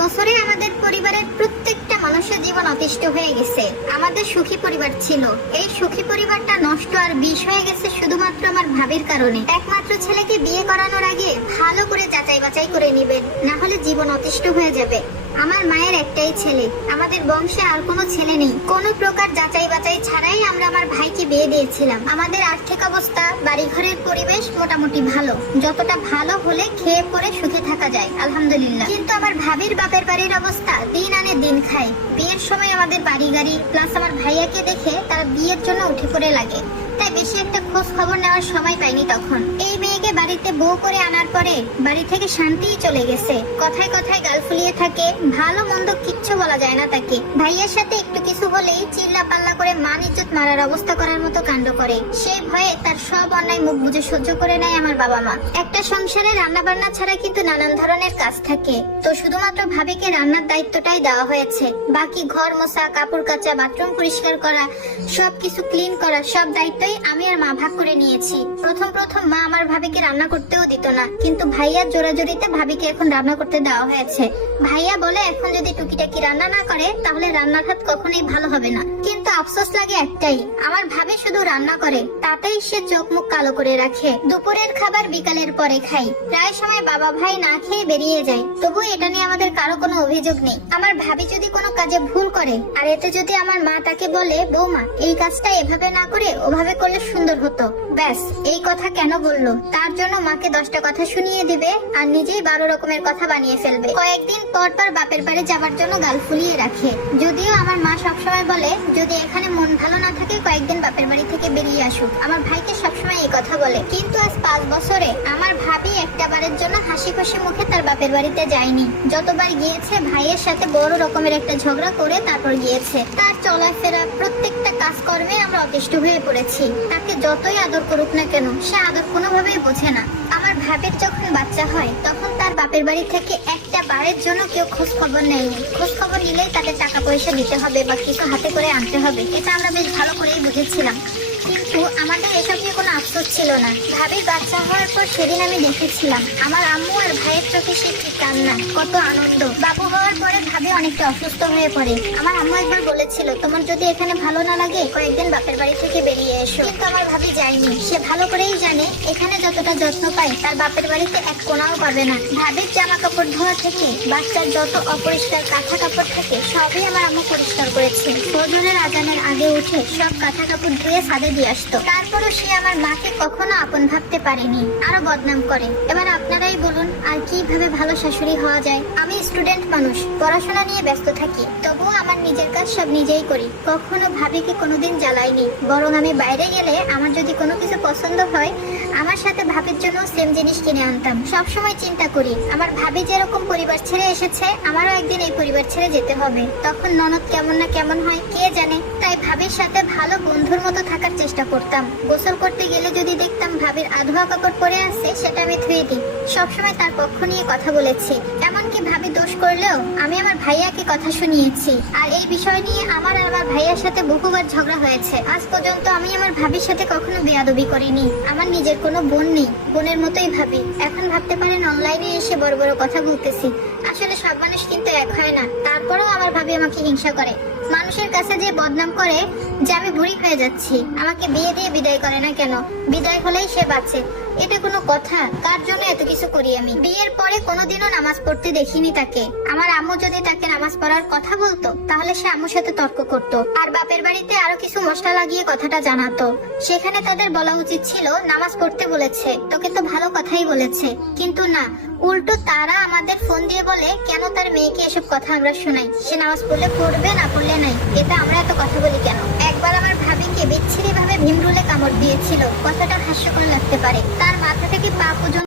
বছরে আমাদের পরিবারের প্রত্যেকটা মানুষের জীবন অতিষ্ঠ হয়ে গেছে। আমাদের সুখী পরিবার ছিল, এই সুখী পরিবারটা নষ্ট আর বিষ হয়ে গেছে শুধুমাত্র আমার ভাবির কারণে। একমাত্র ছেলেকে বিয়ে করানোর আগে ভালো করে যাচাই বাছাই করে নেবেন, না হলে জীবন অতিষ্ঠ হয়ে যাবে। আমার মায়ের একটাই ছেলে, আমাদের বংশে আর কোনো ছেলে নেই। কোনো প্রকার যাচাই বাছাই ছাড়াই আমরা আমার ভাইকে বিয়ে দিয়েছিলাম। আমাদের আর্থিক অবস্থা, বাড়িঘরের পরিবেশ মোটামুটি ভালো, যতটা ভালো হলে খেয়ে পরে সুখে থাকা যায় আলহামদুলিল্লাহ। কিন্তু আমার ভাবির বাপের বাড়ির অবস্থা দিন আনে দিন খায়। বিয়ের সময় আমাদের বাড়ি গাড়ি প্লাস আমার ভাইয়াকে দেখে তারা বিয়ের জন্য উঠে পড়ে লাগে, তাই বেশি একটা খোঁজ খবর নেওয়ার সময় পাইনি তখন। এই মেয়েকে বাড়িতে বউ করে আনার পরে বাড়ি থেকে শান্তিই চলে গেছে। কথায় কথায় গাল ফুলিয়ে থাকে, ভালো মন্দ কিচ্ছু বলা যায় না তাকে। ভাইয়ের সাথে একটু কিছু হলেই চিল্লা পাল্লা করে মান ইজ্জত মারার অবস্থা করার মতো কাণ্ড করে। সেই ভয়ে তার সব অন্যায় মুখ বুজে সহ্য করে নেয় আমার বাবা মা। একটা সংসারে রান্না বান্না ছাড়া কিন্তু নানান ধরনের কাজ থাকে, তো শুধুমাত্র ভাবিকে রান্নার দায়িত্বটাই দেওয়া হয়েছে। বাকি ঘর মোছা, কাপড় কাচা, বাথরুম পরিষ্কার করা, সবকিছু ক্লিন করা, সব দায়িত্ব আমি আর মা ভাগ করে নিয়েছি। প্রথম প্রথম মা আমার ভাবিকে রান্না করতেও দিত না, কিন্তু ভাইয়ার জোরাজোরিতে ভাবিকে এখন রান্না করতে দেওয়া হয়েছে। ভাইয়া বলে এখন যদি টুকিটাকি রান্না না করে তাহলে রান্নার হাত কখনোই ভালো হবে না। কিন্তু আফসোস লাগে একটাই, আমার ভাবি শুধু রান্না করে, তাতেই সে চোখ মুখ কালো করে রাখে। দুপুরের খাবার বিকালের পরে খাই, প্রায় সময় বাবা ভাই না খেয়ে বেরিয়ে যায়। তবু এটা নিয়ে আমাদের কারো কোনো অভিযোগ নেই। আমার ভাবি যদি কোনো কাজে ভুল করে আর এতে যদি আমার মা তাকে বলে, বৌমা এই কাজটা এভাবে না করে ওভাবে করলে সুন্দর হতো, ব্যাস এই কথা কেন বললো, তার জন্য মাকে 10টা কথা শুনিয়ে দিবে আর নিজেই 12 রকমের কথা বানিয়ে ফেলবে। কয়েকদিন পর পর বাপের বাড়ি যাবার জন্য গাল ফুলিয়ে রাখে। যদিও আমার মা সবসময় বলে যদি এখানে মন ভালো না থাকে কয়েকদিন বাপের বাড়ি থেকে বেরিয়ে আসুক। আমার ভাইকে সবসময় এই কথা বলে, কিন্তু আজ 5 বছরে আমার ভাবি একটা বারের জন্য হাসি খুশি মুখে তার বাপের বাড়িতে যায়নি। যতবার গিয়েছে ভাইয়ের সাথে বড় রকমের একটা ঝগড়া করে তারপর গিয়েছে। তার চলাফেরা, প্রত্যেকটা কাজকর্মে আমরা অতিষ্ঠ হয়ে পড়েছি। তাকে যতই আদর করুক না কেন সে আদর কোনোভাবেই বোঝে না। আমার ভাবির যখন বাচ্চা হয় তখন তার বাপের বাড়ি থেকে একটা বারের জন্য কেউ খোঁজ খবর নেয়নি। খোঁজ খবর নিলেই তাদের টাকা পয়সা দিতে হবে বা কিছু হাতে করে আনতে হবে, এটা আমরা বেশ ভালো করেই বুঝেছিলাম। কিন্তু আমাদের এসব নিয়ে কোনো আফসোস ছিল না। ভাবির বাচ্চা হওয়ার পর সেদিন আমি দেখেছিলাম আমার আম্মু আর ভাইয়ের চোখে সে কি কান্না, কত আনন্দ। বাবু হওয়ার পরে ভাবি অনেকটা অসুস্থ হয়ে পড়ে। আমার আম্মু একবার বলেছিল তোমার যদি এখানে ভালো না লাগে কয়েকদিন বাপের বাড়ি থেকে বেরিয়ে এসো, কিন্তু আমার ভাবি যায়নি। সে ভালো করেই জানে এখানে যতটা যত্ন পায় তার বাপের বাড়িতে এক কোনাও পাবে না। ভাবির জামা কাপড় ধোয়া থেকে বাচ্চার যত অপরিষ্কার কাঁথা কাপড় থাকে সবই আমার আম্মু পরিষ্কার করেছে। ফজরের আজানের আগে উঠে সব কাঁথা কাপড় ধুয়ে ছাদে দিয়ে আসতো। তারপরও সে আমার মাকে কখনো আপন ভাবতে পারেনি, আরো বদনাম করে। এবার আপনারাই বলুন আর কিভাবে ভালো শাশুড়ি হওয়া যায়। আমি স্টুডেন্ট মানুষ, পড়াশোনা নিয়ে ব্যস্ত থাকি, তবুও আমার নিজের কাজ সব নিজেই করি। কখনো ভাবিকে কোনোদিন জ্বালাইনি, বরং আমি বাইরে গেলে আমার যদি কোনো কিছু পছন্দ হয় আমার সাথে ভাবির জন্য সেম জিনিস কিনে আনতাম। সবসময় চিন্তা করি আমার ভাবি যেরকম পরিবার ছেড়ে এসেছে আমারও একদিন এই পরিবার ছেড়ে যেতে হবে। তখন ননদ কেমন না কেমন হয় কে জানে। তাই ভাবির সাথে ভালো বন্ধুর মতো থাকার চেষ্টা করতাম। গোসল করতে গেলে যদি দেখতাম ভাবির আধোয়া কাপড় পরে আছে সেটা আমি ধুয়ে দিই। সবসময় তার পক্ষ নিয়ে কথা বলেছি। এমনকি ভাবি দোষ করলেও আমি আমার ভাইয়াকে কথা শুনিয়েছি। আর এই বিষয় নিয়ে আমার আর আমার ভাইয়ার সাথে বহুবার ঝগড়া হয়েছে। আজ পর্যন্ত আমি আমার ভাবির সাথে কখনো বেয়াদবি করিনি। আমার নিজের কোনো বোন নেই, বোনের মতোই ভাবি। এখন ভাবতে পারেন অনলাইনে এসে বড় বড় কথা বলতেছি, আসলে সব মানুষ কিন্তু এক হয় না। তারপরেও আমার ভাবি আমাকে হিংসা করে, মানুষের কাছে যে বদনাম করে যে আমি বুড়ি হয়ে যাচ্ছি। আমাকে বিয়ে দিয়ে বিদায় করে না কেন, বিদায় হলেই সে বাঁচে, এটা কোনো কথা? কার জন্য এত কিছু করি আমি? বিয়ের পরে কোনোদিনও নামাজ পড়তে দেখিনি তাকে। আমার আম্মু যদি তাকে নামাজ পড়ার কথা বলতো তাহলে সে আম্মুর সাথে তর্ক করত আর বাপের বাড়িতে আরো কিছু মশলা লাগিয়ে কথাটা জানাতো। সেখানে তাদের বলা উচিত ছিল নামাজ পড়তে বলেছে, তোকে তো ভালো কথাই বলেছে, কিন্তু না, উল্টো তারা আমাদের ফোন দিয়ে বলে কেন তার মেয়েকে এসব কথা আমরা শোনাই। সে নামাজ পড়লে পড়বে, না পড়লে নাই, এটা আমরা এত কথা বলি কেন? একবার আমার ভাবিকে বিচ্ছিরি ভাবে ভীমরুলে কামড় দিয়েছিল, কথাটা হাস্যকর লাগতে পারে। তার মাথা থেকে পা পর্যন্ত